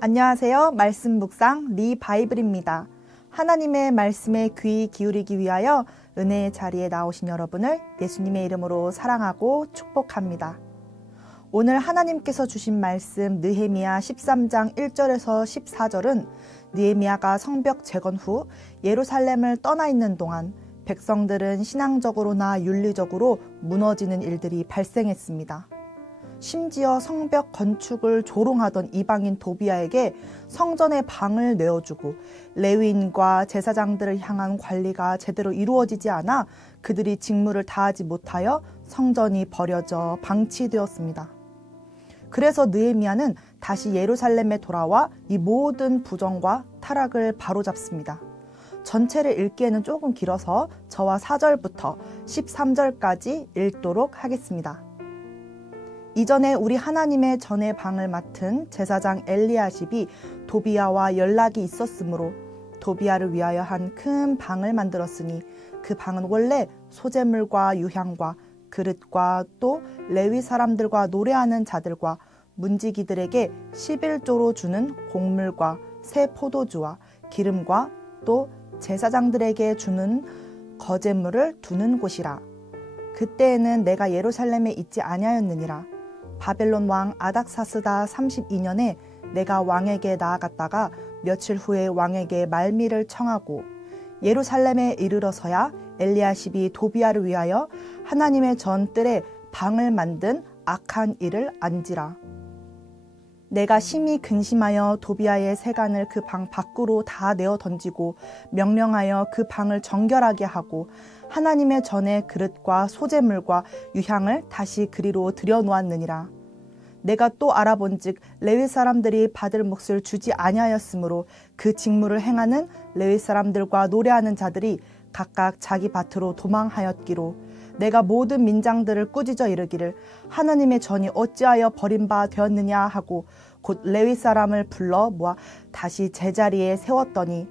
안녕하세요. 말씀 묵상 리 바이블입니다. 하나님의 말씀에 귀 기울이기 위하여 은혜의 자리에 나오신 여러분을 예수님의 이름으로 사랑하고 축복합니다. 오늘 하나님께서 주신 말씀 느헤미야 13장 1절에서 14절은 느헤미야가 성벽 재건 후 예루살렘을 떠나 있는 동안 백성들은 신앙적으로나 윤리적으로 무너지는 일들이 발생했습니다. 심지어 성벽 건축을 조롱하던 이방인 도비아에게 성전의 방을 내어주고 레위인과 제사장들을 향한 관리가 제대로 이루어지지 않아 그들이 직무를 다하지 못하여 성전이 버려져 방치되었습니다. 그래서 느헤미야는 다시 예루살렘에 돌아와 이 모든 부정과 타락을 바로잡습니다. 전체를 읽기에는 조금 길어서 저와 4절부터 13절까지 읽도록 하겠습니다. 이전에 우리 하나님의 전의 방을 맡은 제사장 엘리야십이 도비아와 연락이 있었으므로 도비아를 위하여 한 큰 방을 만들었으니 그 방은 원래 소재물과 유향과 그릇과 또 레위 사람들과 노래하는 자들과 문지기들에게 11조로 주는 곡물과 새 포도주와 기름과 또 제사장들에게 주는 거제물을 두는 곳이라. 그때에는 내가 예루살렘에 있지 아니하였느니라. 바벨론 왕 아닥사스다 32년에 내가 왕에게 나아갔다가 며칠 후에 왕에게 말미를 청하고 예루살렘에 이르러서야 엘리야십이 도비아를 위하여 하나님의 전 뜰에 방을 만든 악한 일을 안지라. 내가 심히 근심하여 도비아의 세간을 그 방 밖으로 다 내어 던지고 명령하여 그 방을 정결하게 하고 하나님의 전에 그릇과 소재물과 유향을 다시 그리로 들여놓았느니라. 내가 또 알아본즉 레위 사람들이 받을 몫을 주지 아니하였으므로 그 직무를 행하는 레위 사람들과 노래하는 자들이 각각 자기 밭으로 도망하였기로 내가 모든 민장들을 꾸짖어 이르기를 하나님의 전이 어찌하여 버림바 되었느냐 하고 곧 레위 사람을 불러 모아 다시 제자리에 세웠더니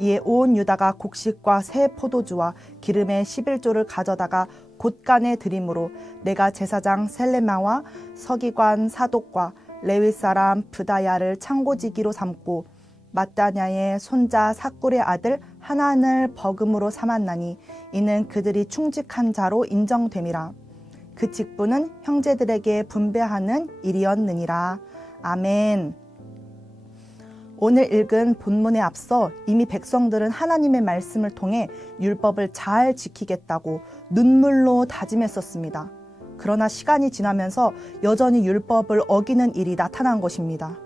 이에 온 유다가 곡식과 새 포도주와 기름의 11조를 가져다가 곳간에 드림으로 내가 제사장 셀레마와 서기관 사독과 레위 사람 브다야를 창고지기로 삼고 마따냐의 손자 사꿀의 아들 하나를 버금으로 삼았나니 이는 그들이 충직한 자로 인정됨이라 그 직분은 형제들에게 분배하는 일이었느니라 아멘. 오늘 읽은 본문에 앞서 이미 백성들은 하나님의 말씀을 통해 율법을 잘 지키겠다고 눈물로 다짐했었습니다. 그러나 시간이 지나면서 여전히 율법을 어기는 일이 나타난 것입니다.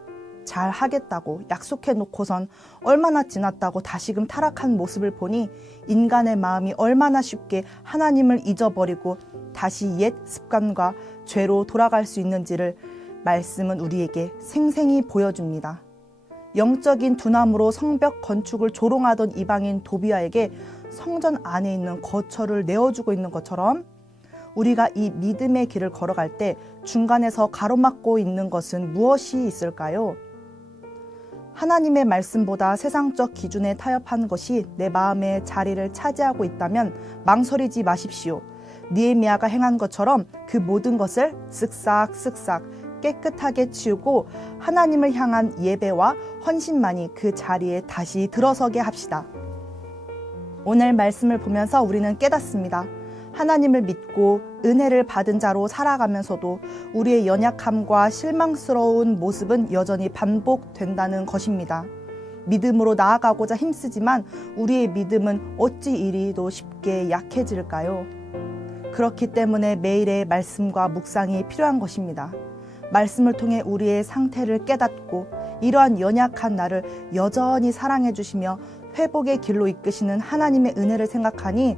잘 하겠다고 약속해 놓고선 얼마나 지났다고 다시금 타락한 모습을 보니 인간의 마음이 얼마나 쉽게 하나님을 잊어버리고 다시 옛 습관과 죄로 돌아갈 수 있는지를 말씀은 우리에게 생생히 보여줍니다. 영적인 두나무로 성벽 건축을 조롱하던 이방인 도비아에게 성전 안에 있는 거처를 내어주고 있는 것처럼 우리가 이 믿음의 길을 걸어갈 때 중간에서 가로막고 있는 것은 무엇이 있을까요? 하나님의 말씀보다 세상적 기준에 타협한 것이 내 마음의 자리를 차지하고 있다면 망설이지 마십시오. 니에미아가 행한 것처럼 그 모든 것을 쓱싹 쓱싹 깨끗하게 치우고 하나님을 향한 예배와 헌신만이 그 자리에 다시 들어서게 합시다. 오늘 말씀을 보면서 우리는 깨닫습니다. 하나님을 믿고 은혜를 받은 자로 살아가면서도 우리의 연약함과 실망스러운 모습은 여전히 반복된다는 것입니다. 믿음으로 나아가고자 힘쓰지만 우리의 믿음은 어찌 이리도 쉽게 약해질까요? 그렇기 때문에 매일의 말씀과 묵상이 필요한 것입니다. 말씀을 통해 우리의 상태를 깨닫고 이러한 연약한 나를 여전히 사랑해 주시며 회복의 길로 이끄시는 하나님의 은혜를 생각하니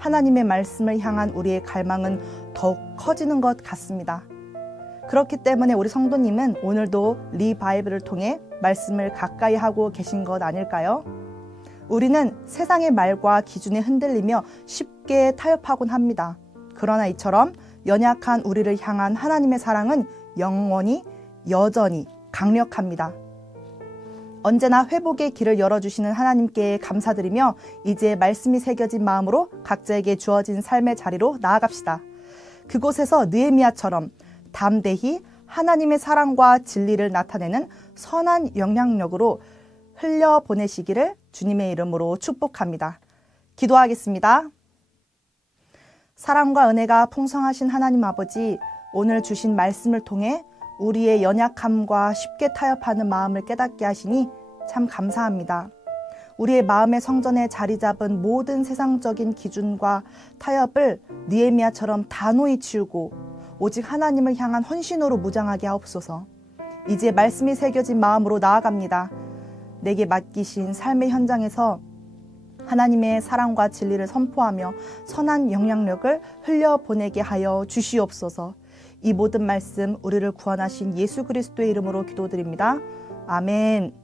하나님의 말씀을 향한 우리의 갈망은 더욱 커지는 것 같습니다. 그렇기 때문에 우리 성도님은 오늘도 리바이블을 통해 말씀을 가까이 하고 계신 것 아닐까요? 우리는 세상의 말과 기준에 흔들리며 쉽게 타협하곤 합니다. 그러나 이처럼 연약한 우리를 향한 하나님의 사랑은 영원히 여전히 강력합니다. 언제나 회복의 길을 열어주시는 하나님께 감사드리며 이제 말씀이 새겨진 마음으로 각자에게 주어진 삶의 자리로 나아갑시다. 그곳에서 느에미아처럼 담대히 하나님의 사랑과 진리를 나타내는 선한 영향력으로 흘려 보내시기를 주님의 이름으로 축복합니다. 기도하겠습니다. 사랑과 은혜가 풍성하신 하나님 아버지, 오늘 주신 말씀을 통해 우리의 연약함과 쉽게 타협하는 마음을 깨닫게 하시니 참 감사합니다. 우리의 마음의 성전에 자리 잡은 모든 세상적인 기준과 타협을 니에미아처럼 단호히 치우고 오직 하나님을 향한 헌신으로 무장하게 하옵소서. 이제 말씀이 새겨진 마음으로 나아갑니다. 내게 맡기신 삶의 현장에서 하나님의 사랑과 진리를 선포하며 선한 영향력을 흘려보내게 하여 주시옵소서. 이 모든 말씀 우리를 구원하신 예수 그리스도의 이름으로 기도드립니다. 아멘.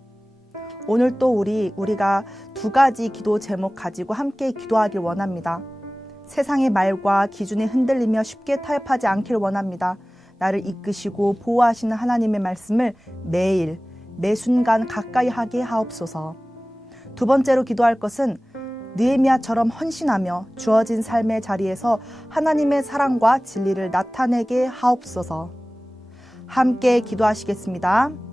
오늘 또 우리 우리가 두 가지 기도 제목 가지고 함께 기도하길 원합니다. 세상의 말과 기준에 흔들리며 쉽게 타협하지 않길 원합니다. 나를 이끄시고 보호하시는 하나님의 말씀을 매일 매 순간 가까이 하게 하옵소서. 두 번째로 기도할 것은 느헤미야처럼 헌신하며 주어진 삶의 자리에서 하나님의 사랑과 진리를 나타내게 하옵소서. 함께 기도하시겠습니다.